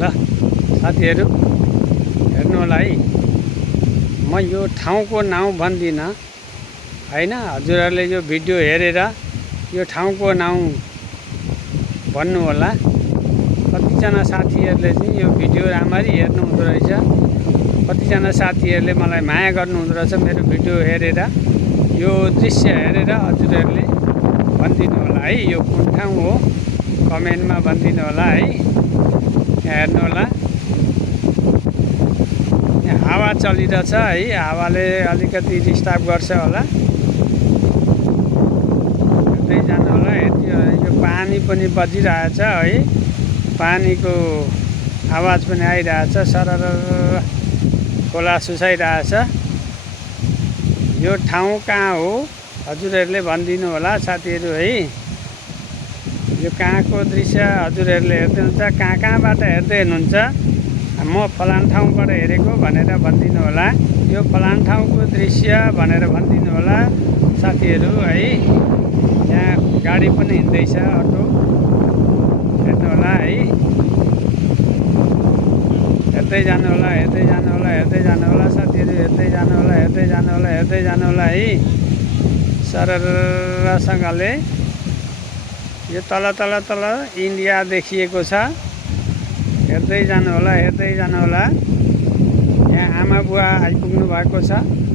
ल साथीहरू हेर्नु होला है, म यो ठाउँको नाउँ भन्दिनँ हैन। हजुरहरूले यो भिडियो हेरेर यो ठाउँको नाउँ भन्नु होला। कतिजना साथीहरूले चाहिँ यो भिडियो राम्ररी हेर्नु हुँदो रहेछ, कतिजना साथीहरूले मलाई माया गर्नु हुँदो रहेछ मेरो भिडियो हेरेर। यो दृश्य हेरेर हजुरहरूले भनिदिनु होला है यो कुन ठाउँ हो, कमेन्टमा भनिदिनु होला है। हेर्नु होला, यहाँ हावा चलिरहेछ है, हावाले अलिकति डिस्टर्ब गर्छ होला। हेर्दै जानु होला। यो पानी पनि बजिरहेछ है, पानीको आवाज पनि आइरहेछ, सरर खोला सुसाइरहेछ। यो ठाउँ कहाँ हो हजुरहरूले भनिदिनु होला साथीहरू है। यो कहाँको दृश्य हजुरहरूले हेर्दै हुनुहुन्छ, कहाँबाट हेर्दै हुनुहुन्छ। म फलान ठाउँबाट हेरेको भनेर भनिदिनु होला। यो फलान ठाउँको दृश्य भनेर भनिदिनु होला साथीहरू है। यहाँ गाडी पनि हिँड्दैछ, अटो। हेर्नु होला है, हेर्दै जानु होला, हेर्दै जानु होला, हेर्दै जानु होला साथीहरू, हेर्दै जानु होला, हेर्दै जानु होला, हेर्दै जानु होला है। सररसँगले यो तल तल तल इन्डिया देखिएको छ। हेर्दै जानु होला, हेर्दै जानु होला। यहाँ आमा बुवा आइपुग्नु भएको छ,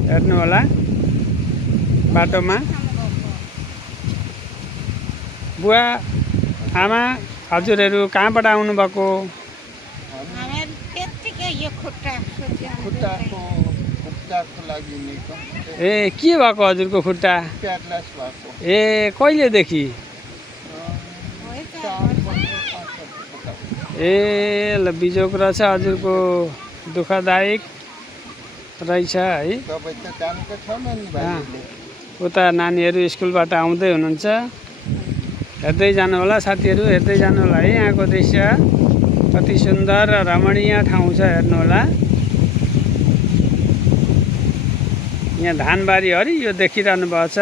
हेर्नु होला बाटोमा। बुवा आमा हजुरहरू कहाँबाट आउनुभएको? ए के भएको हजुरको खुट्टा? ए कहिलेदेखि? ए ल बिजोक रहेछ हजुरको, दुःखदायक रहेछ है। उता नानीहरू स्कुलबाट आउँदै हुनुहुन्छ। हेर्दै जानु होला साथीहरू, हेर्दै जानु होला है। यहाँको दृश्य कति सुन्दर र रमणीय ठाउँ छ, हेर्नु होला। यहाँ धानबारी हरियो देखिरहनु भएको छ,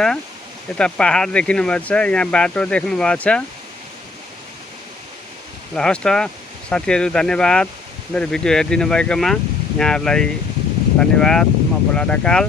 यता पहाड देखिनु भएको छ, यहाँ बाटो देख्नु भएको छ। ल हस् त साथीहरू, धन्यवाद मेरो भिडियो हेरिदिनु भएकोमा। यहाँहरूलाई धन्यवाद। म भोला ढकाल।